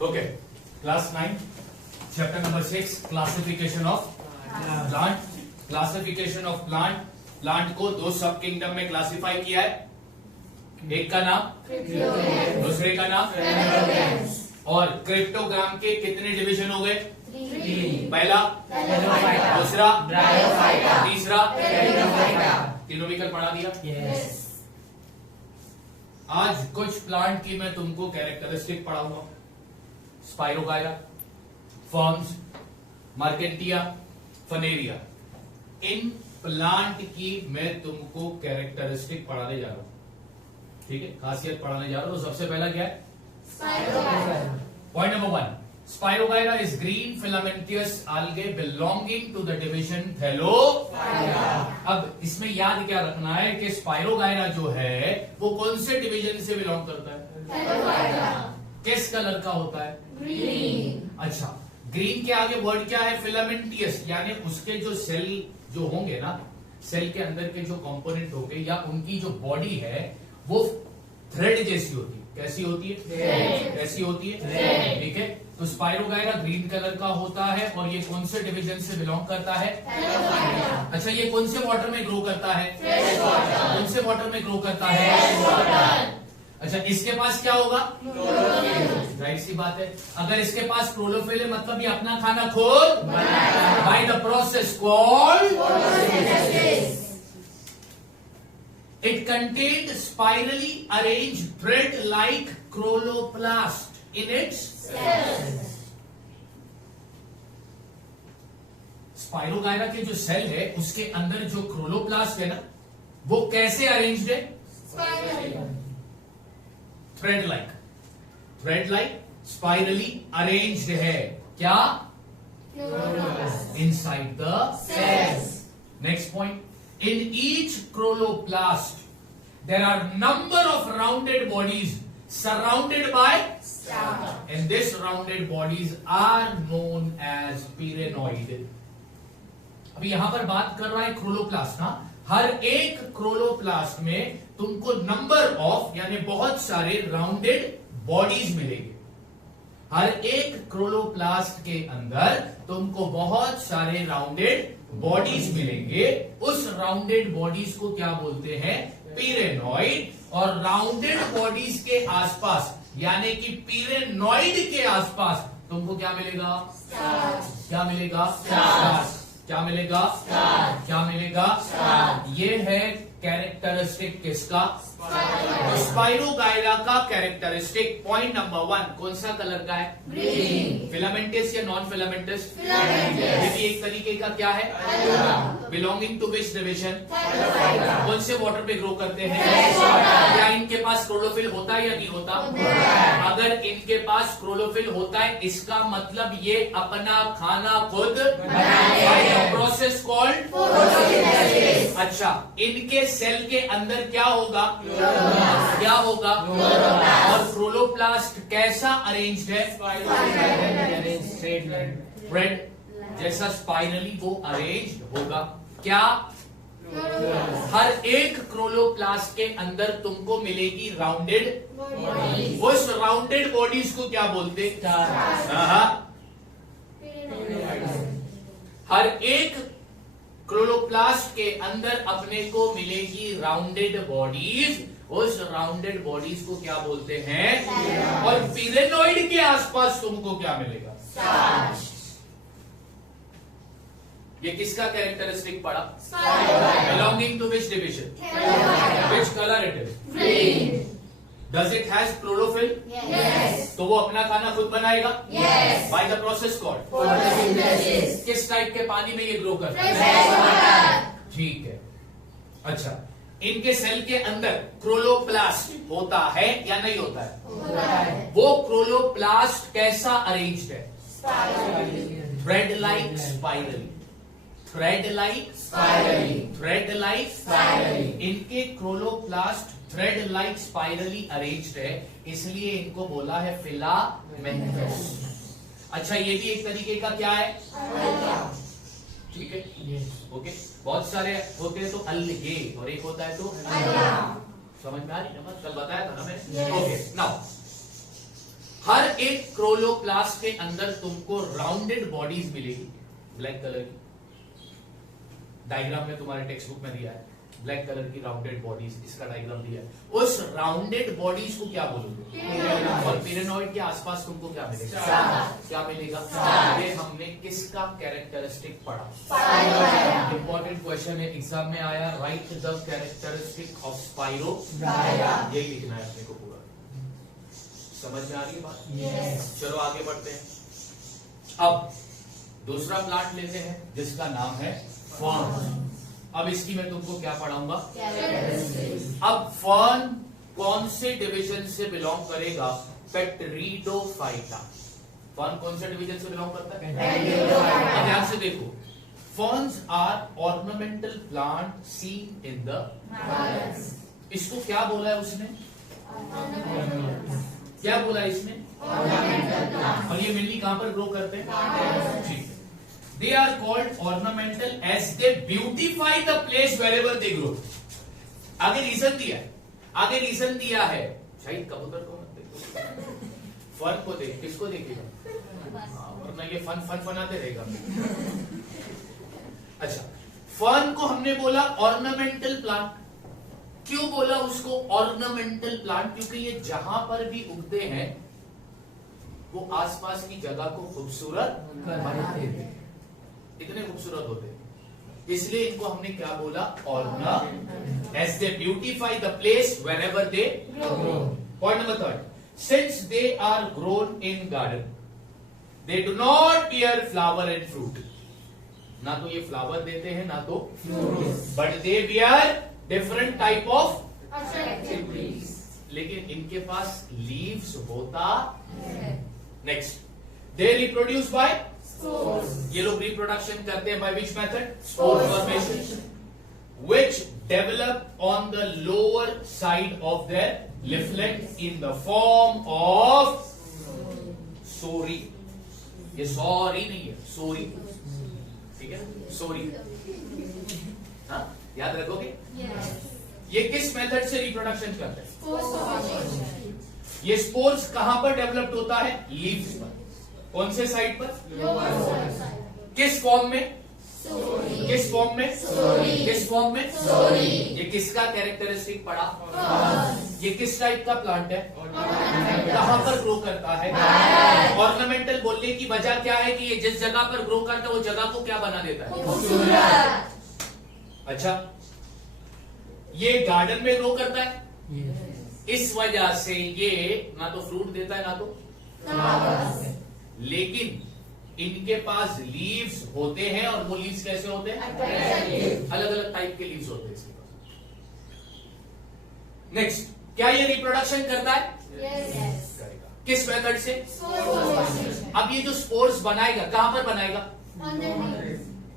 Okay, class 9 chapter number 6 classification of plant. Classification of plant. Plant को दो सब kingdom में क्लासिफाई किया है, एक का नाम दूसरे का नाम। और क्रिप्टोग्राम के कितने डिवीजन हो गए? पहला, दूसरा, तीसरा, तीनों भी कल पढ़ा दिया। आज कुछ प्लांट की मैं तुमको कैरेक्टरिस्टिक पढ़ाऊंगा। स्पाइरोगायरा, फर्म्स, मार्केटिया, फनेरिया, इन प्लांट की मैं तुमको कैरेक्टरिस्टिक पढ़ाने जा रहा हूं। ठीक है, खासियत पढ़ाने जा रहा हूं। तो सबसे पहला क्या है? Point number 1, spirogyra is green filamentous algae belonging to the division Thelophyta। अब इसमें याद क्या रखना है कि स्पाइरोगायरा जो है वो कौन से डिवीजन से बिलोंग करता है? किस कलर का होता है? ग्रीन। अच्छा, ग्रीन के आगे वर्ड क्या है? फिलामेंटियस, यानी उसके जो सेल जो होंगे ना, सेल के अंदर के जो कंपोनेंट होंगे या उनकी जो बॉडी है वो थ्रेड जैसी होती है। कैसी होती है? कैसी होती है? ठीक है, तो स्पाइरोगायरा ग्रीन कलर का होता है और ये कौन से डिवीजन से बिलोंग करता है? अच्छा, ये कौन से वाटर में ग्रो करता है? कौन से वाटर में ग्रो करता है? अच्छा, इसके पास क्या होगा? जाहिर सी बात है, अगर इसके पास क्लोरोफिल है मतलब ये अपना खाना खुद bye the process called. It contained spirally arranged thread-like chloroplast in its cells. Spirogyra के जो सेल है उसके अंदर जो क्लोरोप्लास्ट है ना, वो कैसे अरेंज्ड है? थ्रेड लाइक स्पाइरली अरेंज्ड है। क्या? Inside the cells. Next point, in each chloroplast there are number of rounded bodies surrounded by stamina, and these rounded bodies are known as pyrenoid। अब यहां पर बात कर रहा है क्लोरोप्लास्ट ना, हर एक क्लोरोप्लास्ट में तुमको नंबर ऑफ यानी बहुत सारे राउंडेड बॉडीज मिलेंगे। हर एक क्लोरोप्लास्ट के अंदर तुमको बहुत सारे राउंडेड बॉडीज मिलेंगे। उस राउंडेड बॉडीज को क्या बोलते हैं? पीरेनॉइड। और राउंडेड बॉडीज के आसपास यानी कि पीरेनॉइड के आसपास तुमको क्या मिलेगा? क्या मिलेगा? क्या मिलेगा? क्या मिलेगा? ये है कैरेक्टरिस्टिक किसका? स्पाइरोगायरा का कैरेक्टरिस्टिक। पॉइंट नंबर 1, कौन सा कलर का है? ग्रीन। फिलामेंटस या नॉन फिलामेंटस? ये भी एक तरीके का क्या है? Belonging to which division? कौन से वाटर पे ग्रो करते हैं? क्या इनके पास क्लोरोफिल होता है या नहीं होता? अगर इनके पास क्लोरोफिल होता है इसका मतलब ये अपना खाना खुद प्रोसेस कॉल्ड। अच्छा, इनके सेल के अंदर क्या होगा? क्या होगा? और क्लोरोप्लास्ट कैसा अरेंज्ड है? थ्रेड जैसा स्पाइरली वो अरेंज्ड होगा। क्या? हर एक क्लोरोप्लास्ट के अंदर तुमको मिलेगी राउंडेड। उस राउंडेड बॉडीज को क्या बोलते? हर एक क्लोरोप्लास्ट के अंदर अपने को मिलेगी राउंडेड बॉडीज। उस राउंडेड बॉडीज को क्या बोलते हैं? और पीरेनॉइड के आसपास तुमको क्या मिलेगा? ये किसका कैरेक्टरिस्टिक पड़ा? Belonging to which division? Which colour it is? Green. Does it has chlorophyll? Yes. तो वो अपना खाना खुद बनाएगा? Yes. By the process called photosynthesis. किस टाइप के पानी में ये ग्रो करता है? ठीक है। अच्छा, इनके सेल के अंदर क्लोरोप्लास्ट होता है या नहीं होता है? होता है। वो क्लोरोप्लास्ट कैसा अरेंज्ड है? Thread like spirally. Thread like spirally. Thread like spirally. इनके chloroplast thread like spirally arranged है, इसलिए इनको बोला है फिलामेंटस। अच्छा, ये भी एक तरीके का क्या है? ठीक है, ओके। बहुत सारे होते हैं तो अलगे, और एक होता है तो समझ में आ रही ना? कल बताया था ना मैंने। ओके, नाउ हर एक क्रोलोप्लास्ट के अंदर तुमको राउंडेड बॉडीज मिलेगी, ब्लैक कलर की। डायग्राम में तुम्हारे टेक्स्ट बुक में दिया है, ब्लैक कलर की राउंडेड बॉडीज, इसका डायग्राम दिया है। उस राउंडेड बॉडीज को क्या बोलोगे? और पिरेनॉइड के आसपास तुमको क्या मिलेगा? क्या मिलेगा? ये हमने किसका कैरेक्टरिस्टिक पढ़ा? इंपॉर्टेंट क्वेश्चन है, एग्जाम में आया, write the characteristic of spiro. यही लिखना है अपने को पूरा। समझ में आ रही है बात? चलो आगे बढ़ते हैं। अब दूसरा प्लांट लेते हैं जिसका नाम है फर्न। अब इसकी मैं तुमको क्या पढ़ाऊंगा? अब फर्न कौन से डिवीजन से बिलोंग करेगा? पेट्रीडोफाइटा। फर्न कौन से डिवीजन से बिलोंग करता है? अब ध्यान से देखो, ferns are ornamental plant seen in the. इसको क्या बोला है उसने? क्या बोला है इसने? और ये मेनली कहां पर ग्रो करते हैं? ठीक। They are called ornamental as they beautify the place wherever they grow. आगे रीजन दिया है, शायद कबूतर को मत देखो, फर्न को देख। किसको देखेगा? वरना ये फनाते रहेगा। अच्छा, फर्न को हमने बोला ऑर्नामेंटल प्लांट। क्यों बोला उसको ऑर्नामेंटल प्लांट? क्योंकि ये जहां पर भी उगते हैं वो आसपास की जगह को खूबसूरत बनाते हैं, इतने खूबसूरत होते हैं, इसलिए इनको हमने क्या बोला? Ornamental, as they beautify the place wherever they grow. Point number 3, since they are grown in garden they do not bear flower and fruit. ना तो ये फ्लावर देते हैं ना तो fruit, but they bear different type of, लेकिन इनके पास leaves होता है। नेक्स्ट, दे रिप्रोड्यूस बाय, ये लोग रिप्रोडक्शन करते हैं by which method? Spore formation, which develop on the lower side of their leaflet in the form of sori. ये sorry नहीं है, सोरी, ठीक है? सोरी, हाँ, याद रखोगे? ये किस मेथड से रिप्रोडक्शन करते हैं? ये स्पोर्स कहां पर डेवलप्ड होता है? लीव्स पर। कौन से साइड पर? किस फॉर्म में? किस फॉर्म में? किस फॉर्म में? ये किसका कैरेक्टरिस्टिक पड़ा? ये किस टाइप का प्लांट है? कहां पर ग्रो करता है? ऑर्नामेंटल बोलने की वजह क्या है कि ये जिस जगह पर ग्रो करता है वो जगह को क्या बना देता है? अच्छा, ये गार्डन में ग्रो करता है, इस वजह से ये ना तो फ्रूट देता है ना तो, लेकिन इनके पास लीव्स होते हैं। और वो लीव्स कैसे होते हैं? अलग अलग टाइप के लीव्स होते हैं इसके पास। नेक्स्ट, क्या ये रिप्रोडक्शन करता है? करेगा। किस मेथड से? अब ये जो स्पोर्स बनाएगा कहां पर बनाएगा?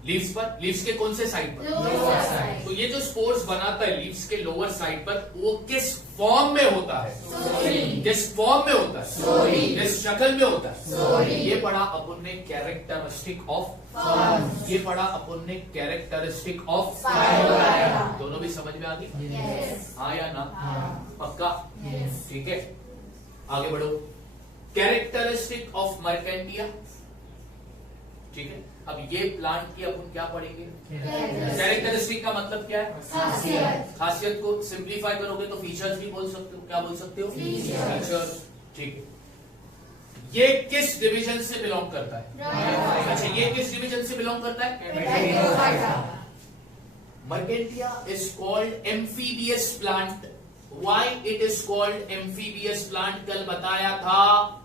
लीव्स पर। लीव्स के कौन से साइड पर? तो ये जो स्पोर्स बनाता है लीव्स के लोअर साइड पर, वो किस फॉर्म में होता है? किस फॉर्म में होता है? किस शक्ल में होता है? ये पढ़ा अपन ने कैरेक्टरिस्टिक ऑफ, ये पढ़ा अपन ने कैरेक्टरिस्टिक ऑफ। दोनों भी समझ में आ गई? हाँ या ना? पक्का? ठीक है, आगे बढ़ो। कैरेक्टरिस्टिक ऑफ मर्केंटिया, ठीक है। अब ये प्लांट की अपन क्या पढ़ेंगे? कैरेक्टरिस्टिक का मतलब क्या है? खासियत को सिंप्लीफाई करोगे तो फीचर्स भी बोल सकते हो। क्या बोल सकते हो? फीचर्स, ठीक है। ये किस डिवीजन से बिलोंग करता है? अच्छा, ये किस डिवीजन से बिलोंग करता है? Marchantia is called amphibious plant. Why it is called amphibious plant? कल बताया था,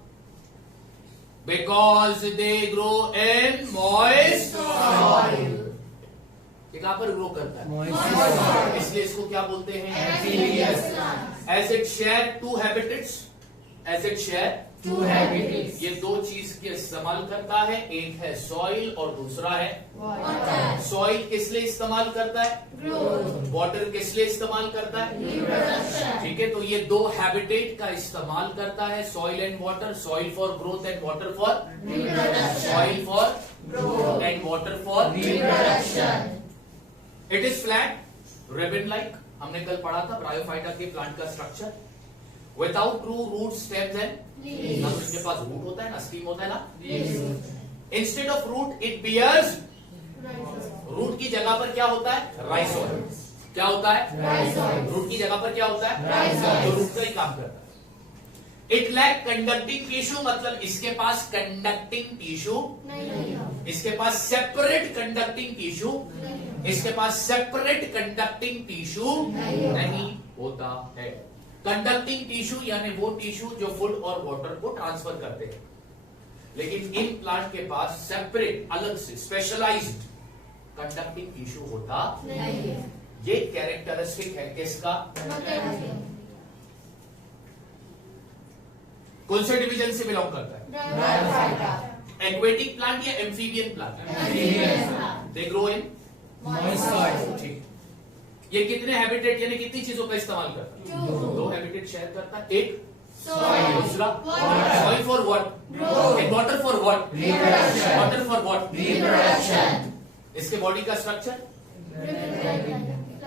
because they grow in moist soil। ये कहां पर ग्रो करता है? इसलिए इसको क्या बोलते हैं? Amphibious plant. As it share two habitats, as it share two habitats, ये दो चीज के इस्तेमाल करता है, एक है सॉइल और दूसरा है वाटर। सॉइल किस लिए इस्तेमाल करता है? ग्रोथ। वाटर किस लिए इस्तेमाल करता है? रिप्रोडक्शन। ठीक है, तो ये दो हैबिटेट का इस्तेमाल करता है, soil and water. Soil for growth and water for reproduction. Soil for growth and water for reproduction. It is flat, ribbon like. हमने कल पढ़ा था ब्रायोफाइटा के प्लांट का structure. Without true root stems and ना तो इनके पास रूट होता है ना स्टीम होता है ना। Instead of root it bears, root की जगह पर क्या होता है? राइजोम। क्या होता है? रूट की जगह पर क्या होता है? तो रूट का ही काम करता है। इट लैक कंडक्टिंग टिश्यू, मतलब इसके पास कंडक्टिंग टिश्यू नहीं, इसके पास सेपरेट कंडक्टिंग टिश्यू, इसके पास सेपरेट कंडक्टिंग टिश्यू नहीं होता है। कंडक्टिंग टिश्यू यानी वो टिश्यू जो फूड और वाटर को ट्रांसफर करते हैं, लेकिन इन प्लांट के पास सेपरेट अलग से स्पेशलाइज्ड कंडक्टिंग टिश्यू होता नहीं। ये कैरेक्टरिस्टिक है किसका? कौन से डिवीजन से बिलोंग करता है? एक्वेटिक प्लांट या एम्फीबियन प्लांट? दे ग्रो इन ठीक। ये कितने हैबिटेट यानी कितनी चीजों का इस्तेमाल करता है? दो हैबिटेट शेयर करता है। एक दूसरा soil for what and water for what? Water for what? इसके बॉडी का structure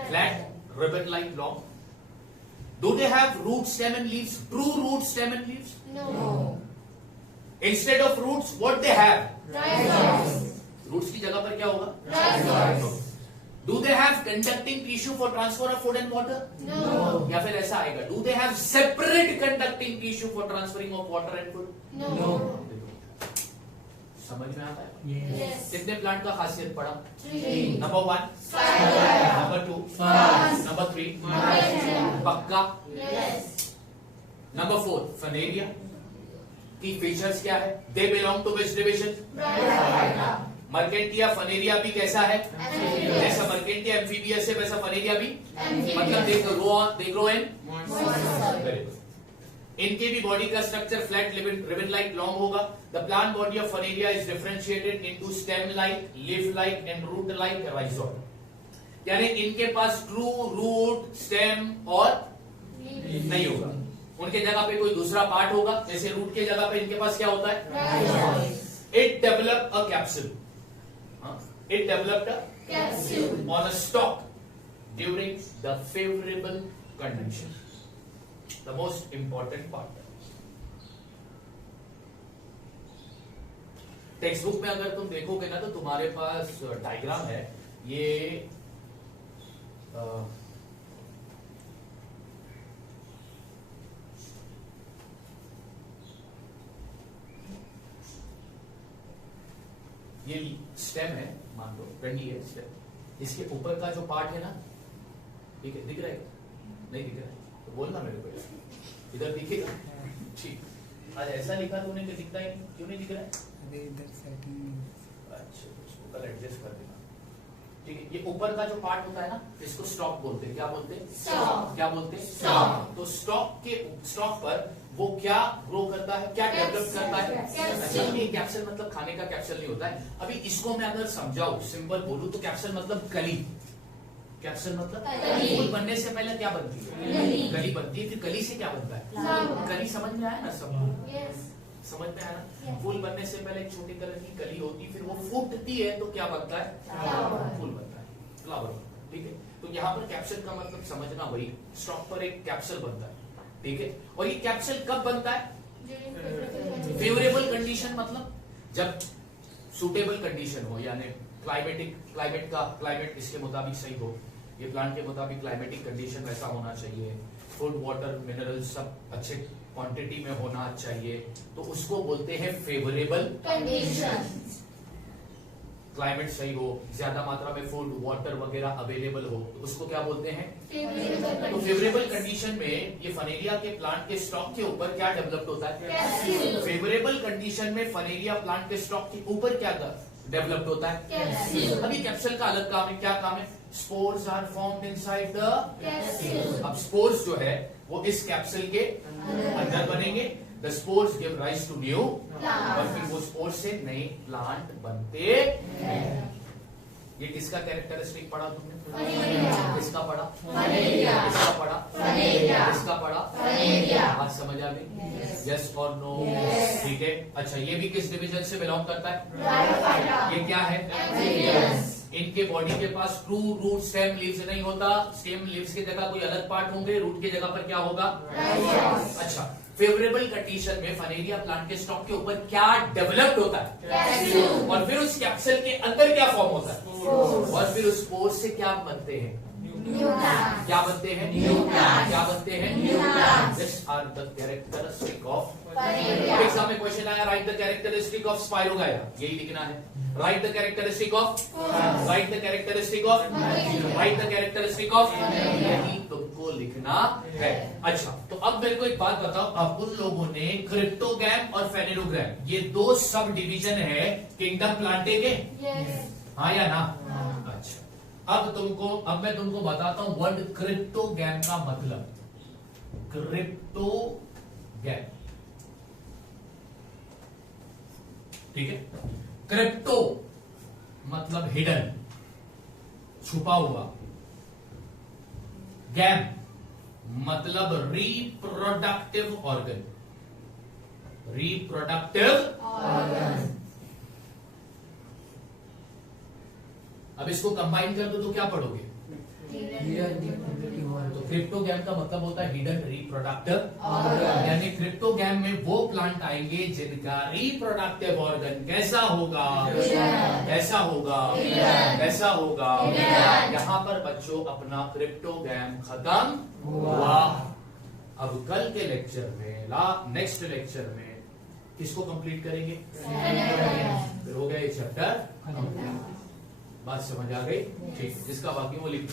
flat ribbon like long. Do they have root, stem and leaves? True root, stem and leaves? No. Instead of roots, what they have? Rhizomes. Roots की जगह पर क्या होगा? Rhizomes. Do they have conducting tissue for transfer of food and water? No. या फिर ऐसा आएगा, Do they have separate conducting tissue for transferring of water and food? No. समझ में आता है? Yes. कितने प्लांट का खासियत पड़ा? 3. नंबर 1 नंबर 2 नंबर 3 पक्का? Yes. नंबर 4 फनेरिया की फीचर्स क्या है? They belong to which division? Marchantia Funaria भी कैसा है? जैसा मर्केंटिया एम्फीबियस है वैसा फनेरिया भी, मतलब they grow in. Very good. इनके भी बॉडी का structure flat ribbon like long होगा। The plant body of Funaria is differentiated into stem like, leaf like and root like rhizome. यानी इनके पास ट्रू रूट, स्टेम और नहीं होगा, उनके जगह पे कोई दूसरा पार्ट होगा। जैसे रूट के जगह पे इनके पास क्या होता है? It develop a capsule, it developed a capsule on a stock during the favourable condition. The most important part. Text book में अगर तुम देखोगे ना तो तुम्हारे पास डायग्राम है। ये स्टेम है, मान लो डंडी है स्टेम। इसके ऊपर का जो पार्ट है ना, ठीक है, दिख रहा है? नहीं दिख रहा है तो बोलना मेरे को, इधर दिखेगा? ठीक। आज ऐसा लिखा तूने कि दिखता ही नहीं, क्यों नहीं दिख रहा है? अच्छा, उसको कल एडजस्ट कर देना। ठीक है, ये ऊपर का जो पार्ट होता है ना, इसको स्टॉक बोलते हैं। क्या बोलते हैं? स्टॉक। क्या बोलते हैं? स्टॉक। तो स्टॉक पर वो क्या ग्रो करता है, क्या डेवलप करता है? ये कैप्सूल मतलब खाने का कैप्सूल नहीं होता है। अभी इसको मैं अगर समझाऊं, सिंपल बोलूं तो कैप्सूल मतलब कली। कैप्सूल मतलब फूल बनने से पहले क्या बनती है? कली बनती है। फिर कली से क्या बनता है? कली। समझ में आया ना सब? समझ में आया ना? फूल बनने से पहले एक छोटी तरह की कली होती है, फिर वो फूटती है तो क्या बनता है? फूल बनता है, फ्लावर। ठीक है, तो यहाँ पर कैप्सूल का मतलब समझना वही, स्टॉक पर एक कैप्सूल बनता है। ठीक है, और ये कैप्सूल कब बनता है? फेवरेबल कंडीशन, मतलब जब सुटेबल कंडीशन हो, यानी क्लाइमेट इसके मुताबिक सही हो। ये प्लांट के मुताबिक क्लाइमेटिक कंडीशन वैसा होना चाहिए, फूड वाटर मिनरल सब अच्छे क्वांटिटी में होना चाहिए, तो उसको बोलते हैं फेवरेबल कंडीशन। क्लाइमेट सही हो, ज्यादा मात्रा में फूड वाटर वगैरह अवेलेबल हो, तो उसको क्या बोलते हैं? तो फेवरेबल कंडीशन में ये फनेरिया के प्लांट के स्टॉक के ऊपर क्या डेवलप होता है? फेवरेबल कंडीशन में फनेरिया प्लांट के स्टॉक के ऊपर क्या डेवलप्ड होता है? अभी कैप्सूल का अलग काम है। क्या काम है? Spores are formed inside the capsule. अब स्पोर्स जो है वो इस कैप्सूल के अंदर बनेंगे। The spores give rise to new, और फिर वो स्पोर्स से नए प्लांट बनते हैं। ये किसका कैरेक्टरिस्टिक पढ़ा तुमने? फनेरिया। किसका पढ़ा? फनेरिया। किसका पढ़ा? फनेरिया। किसका पढ़ा? फनेरिया। बात समझ आ गई? यस और नो? Yes. ठीक है। अच्छा, ये भी किस डिवीजन से बिलोंग करता है? ब्रायोफाइटा। ये क्या है? एम्फीबियंस। इनके बॉडी के पास ट्रू रूट स्टेम लीव्स नहीं होता। स्टेम लीव्स की जगह कोई अलग पार्ट होंगे, रूट की जगह पर क्या होगा? राइजोम। अच्छा, फेवरेबल कंडीशन में फनेरिया प्लांट के स्टॉक के ऊपर क्या डेवलप्ड होता है? कैप्सूल। और फिर उस कैप्सूल के अंदर क्या फॉर्म होता है? स्पोर्स। और फिर उस स्पोर से क्या बनते हैं? न्यूक्लियस। क्या बनते हैं? न्यूक्लियस। क्या बनते हैं? Nucleus. This are the characteristic of Funaria. Exam में क्वेश्चन आया, write the characteristic of Spirogyra, यही लिखना है। Write the characteristic of, write the characteristic of, write the characteristic of, यही तुमको लिखना है। अच्छा, तो अब मेरे को एक बात बताओ, अब उन लोगों ने क्रिप्टोगैम और फेनेरोग्राम, ये दो सब डिवीजन है किंगडम प्लांटे के, हाँ या ना? अच्छा, अब मैं तुमको बताता हूं वर्ड क्रिप्टोगैम का मतलब। क्रिप्टोगैम, ठीक है? क्रिप्टो मतलब हिडन, छुपा हुआ। गैम मतलब रिप्रोडक्टिव ऑर्गन, रिप्रोडक्टिव ऑर्गन। अब इसको कंबाइन कर दो तो क्या पढ़ोगे? तो क्रिप्टोगैम का मतलब होता है हिडन रिप्रोडक्टिव ऑर्गन। यानी क्रिप्टोगैम में वो प्लांट आएंगे जिनका रिप्रोडक्टिव ऑर्गन कैसा होगा? हिडन। कैसा होगा? हिडन। कैसा होगा? हिडन। यहाँ पर बच्चों अपना क्रिप्टोगैम खत्म हुआ। अब कल के लेक्चर में, नेक्स्ट लेक्चर में किसको कंप्लीट करेंगे? फिर हो गया ये चैप्टर। बात समझ आ गई? ठीक, जिसका बाकी वो लिख